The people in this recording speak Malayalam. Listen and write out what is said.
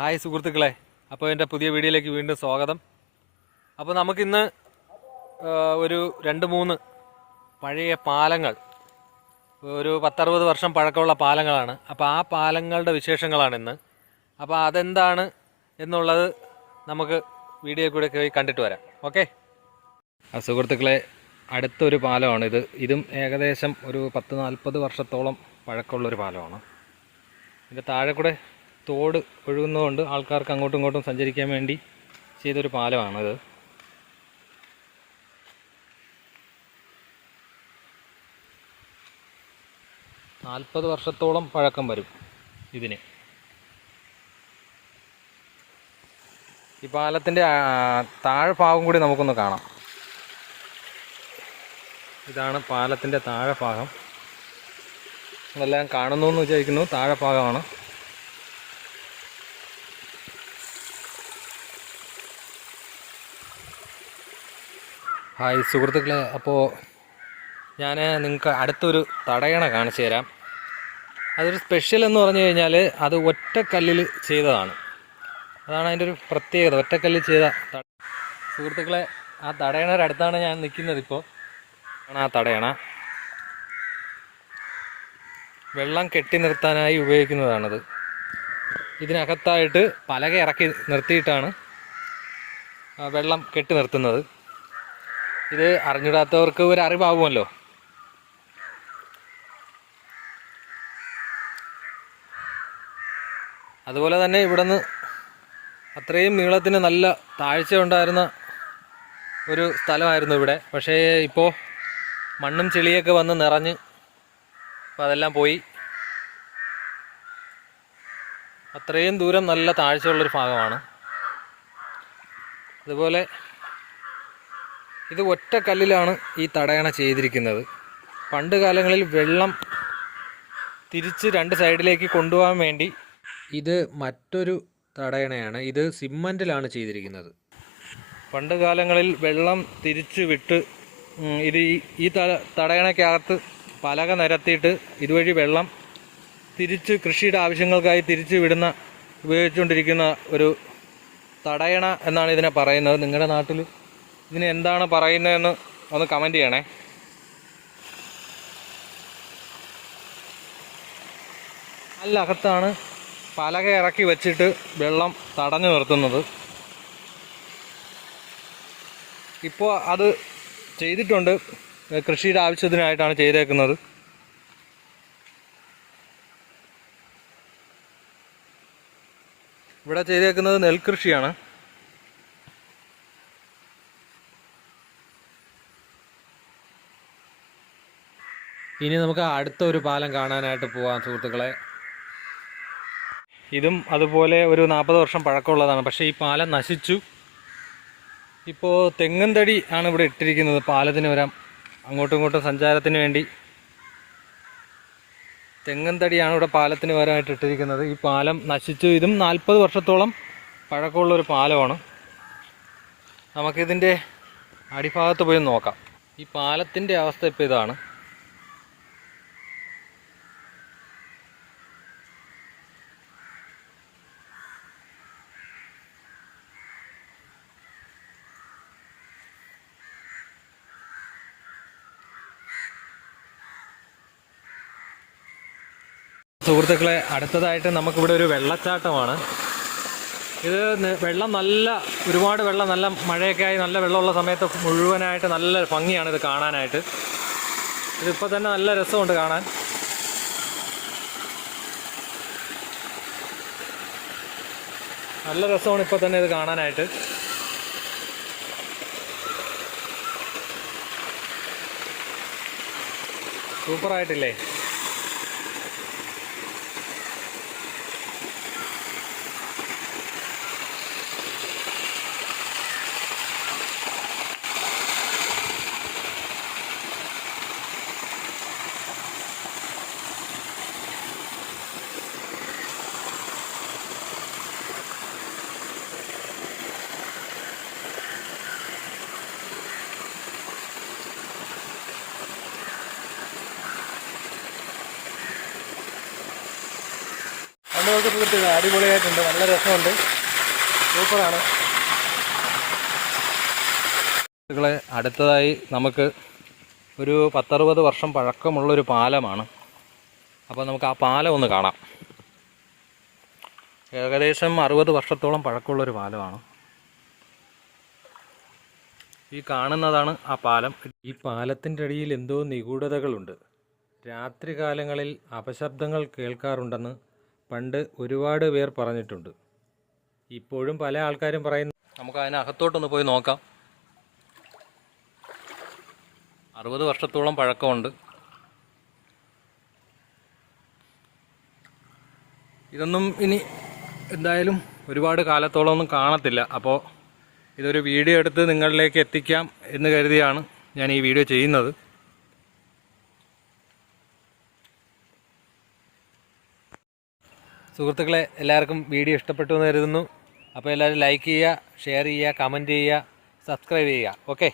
ഹായ് സുഹൃത്തുക്കളെ, അപ്പോൾ എൻ്റെ പുതിയ വീഡിയോയിലേക്ക് വീണ്ടും സ്വാഗതം. അപ്പോൾ നമുക്കിന്ന് ഒരു 2-3 പഴയ പാലങ്ങൾ, ഒരു 10-60 വർഷം പഴക്കമുള്ള പാലങ്ങളാണ്. അപ്പോൾ ആ പാലങ്ങളുടെ വിശേഷങ്ങളാണ് ഇന്ന്. അപ്പോൾ അതെന്താണ് എന്നുള്ളത് നമുക്ക് വീഡിയോയിൽ കൂടെ പോയി കണ്ടിട്ട് വരാം. ഓക്കെ. സുഹൃത്തുക്കളെ, അടുത്തൊരു പാലമാണിത്. ഇതും ഏകദേശം ഒരു 10-40 വർഷത്തോളം പഴക്കമുള്ളൊരു പാലമാണ്. ഇതിൻ്റെ താഴെ കൂടെ തോട് ഒഴുകുന്നതുകൊണ്ട് ആൾക്കാർക്ക് അങ്ങോട്ടും ഇങ്ങോട്ടും സഞ്ചരിക്കാൻ വേണ്ടി ചെയ്തൊരു പാലമാണിത്. നാൽപ്പത് വർഷത്തോളം പഴക്കം വരും ഇതിന്. ഈ പാലത്തിൻ്റെ താഴെ ഭാഗം കൂടി നമുക്കൊന്ന് കാണാം. ഇതാണ് പാലത്തിൻ്റെ താഴെ ഭാഗം. അതെല്ലാം കാണുന്നു എന്ന് വിചാരിക്കുന്നു. താഴെ ഭാഗമാണ്. ഹായ് സുഹൃത്തുക്കളെ, അപ്പോൾ ഞാൻ നിങ്ങൾക്ക് അടുത്തൊരു തടയണ കാണിച്ചു തരാം. അതൊരു സ്പെഷ്യൽ എന്ന് പറഞ്ഞു കഴിഞ്ഞാൽ അത് ഒറ്റക്കല്ലിൽ ചെയ്തതാണ്. അതാണ് അതിൻ്റെ ഒരു പ്രത്യേകത, ഒറ്റക്കല്ലിൽ ചെയ്ത. സുഹൃത്തുക്കളെ, ആ തടയണയുടെ അടുത്താണ് ഞാൻ നിൽക്കുന്നത്. ഇപ്പോൾ ആണ് ആ തടയണ. വെള്ളം കെട്ടി നിർത്താനായി ഉപയോഗിക്കുന്നതാണത്. ഇതിനകത്തായിട്ട് പലക ഇറക്കി നിർത്തിയിട്ടാണ് വെള്ളം കെട്ടി നിർത്തുന്നത്. ഇത് അറിഞ്ഞിടാത്തവർക്ക് ഒരു അറിവാകുമല്ലോ. അതുപോലെ തന്നെ ഇവിടുന്ന് അത്രയും നീളത്തിന് നല്ല താഴ്ച ഉണ്ടായിരുന്ന ഒരു സ്ഥലമായിരുന്നു ഇവിടെ. പക്ഷേ ഇപ്പോൾ മണ്ണും ചെളിയൊക്കെ വന്ന് നിറഞ്ഞ് അപ്പോൾ അതെല്ലാം പോയി. അത്രയും ദൂരം നല്ല താഴ്ചയുള്ളൊരു ഭാഗമാണ്. അതുപോലെ ഇത് ഒറ്റ കല്ലിലാണ് ഈ തടയണ ചെയ്തിരിക്കുന്നത്. പണ്ട് കാലങ്ങളിൽ വെള്ളം തിരിച്ച് 2 സൈഡിലേക്ക് കൊണ്ടുപോകാൻ വേണ്ടി ഇത് മറ്റൊരു തടയണയാണ്. ഇത് സിമൻറ്റിലാണ് ചെയ്തിരിക്കുന്നത്. പണ്ട് കാലങ്ങളിൽ വെള്ളം തിരിച്ച് വിട്ട് ഇത് ഈ തടയണയ്ക്കകത്ത് പലക നിരത്തിയിട്ട് ഇതുവഴി വെള്ളം തിരിച്ച് കൃഷിയുടെ ആവശ്യങ്ങൾക്കായി തിരിച്ച് ഉപയോഗിച്ചുകൊണ്ടിരിക്കുന്ന ഒരു തടയണ എന്നാണ് ഇതിനെ പറയുന്നത്. നിങ്ങളുടെ നാട്ടിൽ ഇതിന് എന്താണ് പറയുന്നതെന്ന് ഒന്ന് കമൻറ്റ് ചെയ്യണേ. നല്ല അകത്താണ് പലക ഇറക്കി വെച്ചിട്ട് വെള്ളം തടഞ്ഞു നിർത്തുന്നത്. ഇപ്പോൾ അത് ചെയ്തിട്ടുണ്ട്, കൃഷിയുടെ ആവശ്യത്തിനായിട്ടാണ് ചെയ്തേക്കുന്നത്. ഇവിടെ ചെയ്തേക്കുന്നത് നെൽകൃഷിയാണ്. ഇനി നമുക്ക് അടുത്തൊരു പാലം കാണാനായിട്ട് പോകാം സുഹൃത്തുക്കളെ. ഇതും അതുപോലെ ഒരു 40 വർഷം പഴക്കമുള്ളതാണ്. പക്ഷേ ഈ പാലം നശിച്ചു. ഇപ്പോൾ തെങ്ങും തടി ആണ് ഇവിടെ ഇട്ടിരിക്കുന്നത്. പാലത്തിന് വരാം അങ്ങോട്ടും ഇങ്ങോട്ടും സഞ്ചാരത്തിന് വേണ്ടി തെങ്ങും തടിയാണ് ഇവിടെ പാലത്തിന് വരാനായിട്ട് ഇട്ടിരിക്കുന്നത്. ഈ പാലം നശിച്ചു. ഇതും 40 വർഷത്തോളം പഴക്കമുള്ളൊരു പാലമാണ്. നമുക്കിതിൻ്റെ അടിഭാഗത്ത് പോയി നോക്കാം. ഈ പാലത്തിൻ്റെ അവസ്ഥ ഇപ്പോൾ ഇതാണ്. സുഹൃത്തുക്കളെ, അടുത്തതായിട്ട് നമുക്കിവിടെ ഒരു വെള്ളച്ചാട്ടമാണ്. ഇത് വെള്ളം ഒരുപാട് വെള്ളം, നല്ല മഴയൊക്കെ ആയി നല്ല വെള്ളമുള്ള സമയത്ത് മുഴുവനായിട്ട് നല്ല ഭംഗിയാണ് ഇത് കാണാനായിട്ട്. ഇതിപ്പോൾ തന്നെ നല്ല രസമുണ്ട് കാണാൻ. നല്ല രസമാണ് ഇപ്പോൾ തന്നെ ഇത് കാണാനായിട്ട്. സൂപ്പറായിട്ടില്ലേ? സുഹൃത്തുക്കളെ, അടിപൊളിയായിട്ടുണ്ട്, നല്ല രസമുണ്ട്, സൂപ്പറാണ്. സുഹൃത്തുക്കളെ, അടുത്തതായി നമുക്ക് ഒരു 10-60 വർഷം പഴക്കമുള്ളൊരു പാലമാണ്. അപ്പോൾ നമുക്ക് ആ പാലം ഒന്ന് കാണാം. ഏകദേശം 60 വർഷത്തോളം പഴക്കമുള്ളൊരു പാലമാണ്. ഈ കാണുന്നതാണ് ആ പാലം. ഈ പാലത്തിൻ്റെ അടിയിൽ എന്തോ നിഗൂഢതകളുണ്ട്. രാത്രികാലങ്ങളിൽ അപശബ്ദങ്ങൾ കേൾക്കാറുണ്ടെന്ന് പണ്ട് ഒരുപാട് പേർ പറഞ്ഞിട്ടുണ്ട്. ഇപ്പോഴും പല ആൾക്കാരും പറയുന്നു. നമുക്ക് അതിനകത്തോട്ടൊന്ന് പോയി നോക്കാം. 60 വർഷത്തോളം പഴക്കമുണ്ട്. ഇതൊന്നും ഇനി എന്തായാലും ഒരുപാട് കാലത്തോളം ഒന്നും കാണത്തില്ല. അപ്പോൾ ഇതൊരു വീഡിയോ എടുത്ത് നിങ്ങളിലേക്ക് എത്തിക്കാം എന്ന് കരുതിയാണ് ഞാൻ ഈ വീഡിയോ ചെയ്യുന്നത്. സുഹൃത്തുക്കളെ, എല്ലാവർക്കും വീഡിയോ ഇഷ്ടപ്പെട്ടു എന്ന് കരുതുന്നു. അപ്പോൾ എല്ലാവരും ലൈക്ക് ചെയ്യുക, ഷെയർ ചെയ്യുക, കമൻറ്റ് ചെയ്യുക, സബ്സ്ക്രൈബ് ചെയ്യുക. ഓക്കെ.